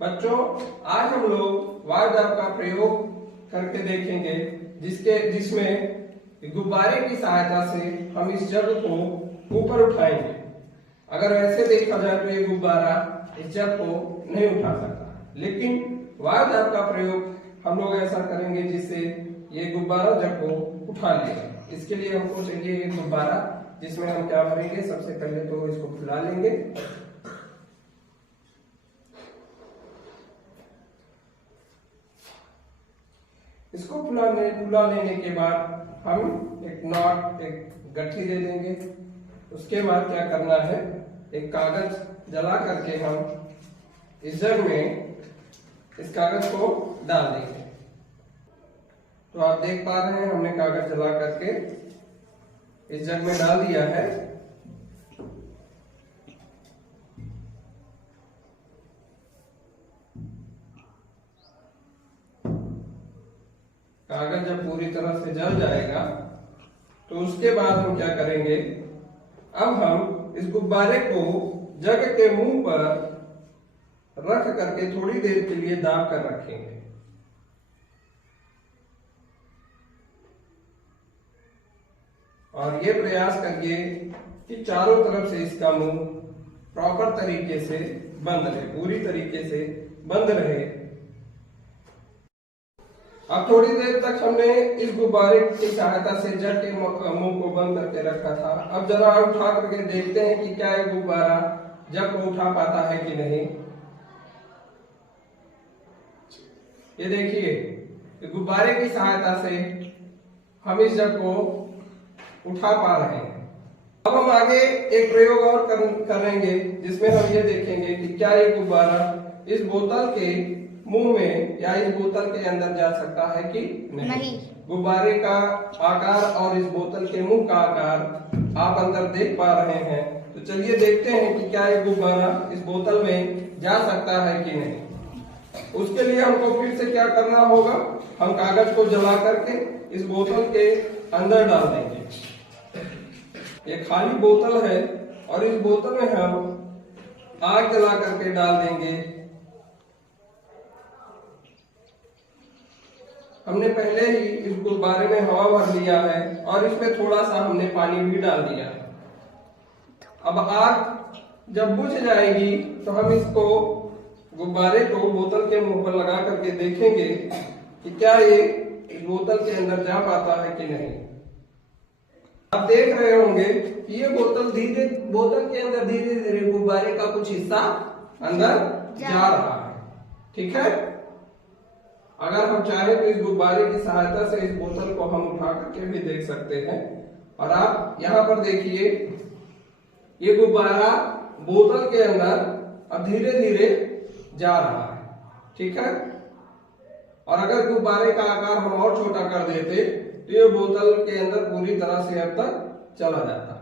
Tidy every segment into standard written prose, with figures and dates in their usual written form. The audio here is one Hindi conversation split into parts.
बच्चों, आज हम लोग वायु दाब का प्रयोग करके देखेंगे जिसमें गुब्बारे की सहायता से हम इस जग को ऊपर उठाएंगे। अगर वैसे देखा जाए तो ये गुब्बारा इस जग को नहीं उठा सकता, लेकिन वायु दाब का प्रयोग हम लोग ऐसा करेंगे जिससे ये गुब्बारा जग को उठा लेगा। इसके लिए हमको चाहिए एक गुब्बारा, जिसमें हम क्या करेंगे, सबसे पहले तो इसको फुला लेंगे। इसको फुला लेने के बाद हम एक गट्ठी दे देंगे। उसके बाद क्या करना है, एक कागज जला करके हम इस जग में इस कागज को डाल देंगे। तो आप देख पा रहे हैं, हमने कागज जला करके इस जग में डाल दिया है। कागज जब पूरी तरह से जल जाएगा तो उसके बाद हम क्या करेंगे, अब हम इस गुब्बारे को जग के मुंह पर रख करके थोड़ी देर के लिए दाब कर रखेंगे। और ये प्रयास करिए कि चारों तरफ से इसका मुंह प्रॉपर तरीके से बंद रहे, पूरी तरीके से बंद रहे। अब थोड़ी देर तक हमने इस गुब्बारे की सहायता से जग के मुंह को बंद करके रखा था। अब जरा उठा करके देखते हैं कि क्या ये गुब्बारा जग को उठा पाता है कि नहीं। ये देखिए, गुब्बारे की सहायता से हम इस जग को उठा पा रहे हैं। अब हम आगे एक प्रयोग और करेंगे, जिसमें हम ये देखेंगे कि क्या ये गुब्बारा इस बोतल के मुंह में या इस बोतल के अंदर जा सकता है कि नहीं। गुब्बारे का आकार और इस बोतल के मुंह का आकार आप अंदर देख पा रहे हैं। तो चलिए देखते हैं कि क्या ये गुब्बारा इस बोतल में जा सकता है कि नहीं। उसके लिए हमको फिर से क्या करना होगा, हम कागज को जला करके इस बोतल के अंदर डाल देंगे। ये खाली बोतल है और इस बोतल में हम आग जला करके डाल देंगे। हमने पहले ही इस गुब्बारे में हवा भर लिया है और इसमें थोड़ा सा हमने पानी भी डाल दिया है। अब आग जब बुझ जाएगी तो हम इसको गुब्बारे को बोतल के मुंह पर लगा करके देखेंगे कि क्या ये इस बोतल के अंदर जा पाता है कि नहीं। आप देख रहे होंगे कि ये बोतल के अंदर धीरे धीरे गुब्बारे का कुछ हिस्सा अंदर जा रहा है। ठीक है, अगर हम चाहे तो इस गुब्बारे की सहायता से इस बोतल को हम उठा करके भी देख सकते हैं। और आप यहाँ पर देखिए, ये गुब्बारा बोतल के अंदर अब धीरे धीरे जा रहा है। ठीक है, और अगर गुब्बारे का आकार हम और छोटा कर देते तो ये बोतल के अंदर पूरी तरह से अब तक चला जाता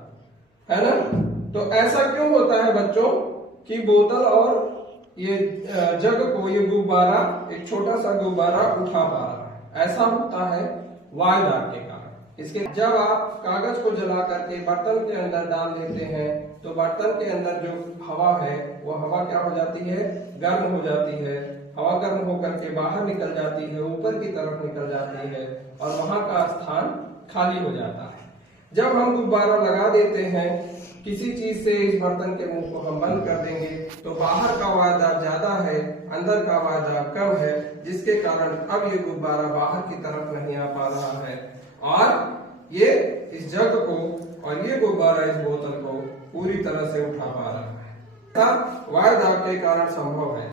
है ना। तो ऐसा क्यों होता है बच्चों कि बोतल और ये जग को ये गुब्बारा, एक छोटा सा गुब्बारा उठा पा रहा है। ऐसा होता है वायु दाब के कारण। इसके जब आप कागज को जला करके बर्तन के अंदर डाल देते हैं तो बर्तन के अंदर जो हवा है वो हवा क्या हो जाती है, गर्म हो जाती है। हवा गर्म होकर के बाहर निकल जाती है, ऊपर की तरफ निकल जाती है और वहां का स्थान खाली हो जाता है। जब हम गुब्बारा लगा देते हैं किसी चीज से, इस बर्तन के मुंह को हम बंद कर देंगे तो बाहर का वायु दाब ज्यादा है, अंदर का वायु दाब कम है, जिसके कारण अब ये गुब्बारा बाहर की तरफ नहीं आ पा रहा है और ये इस जग को और ये गुब्बारा इस बोतल को पूरी तरह से उठा पा रहा है। वायु दाब के कारण संभव है।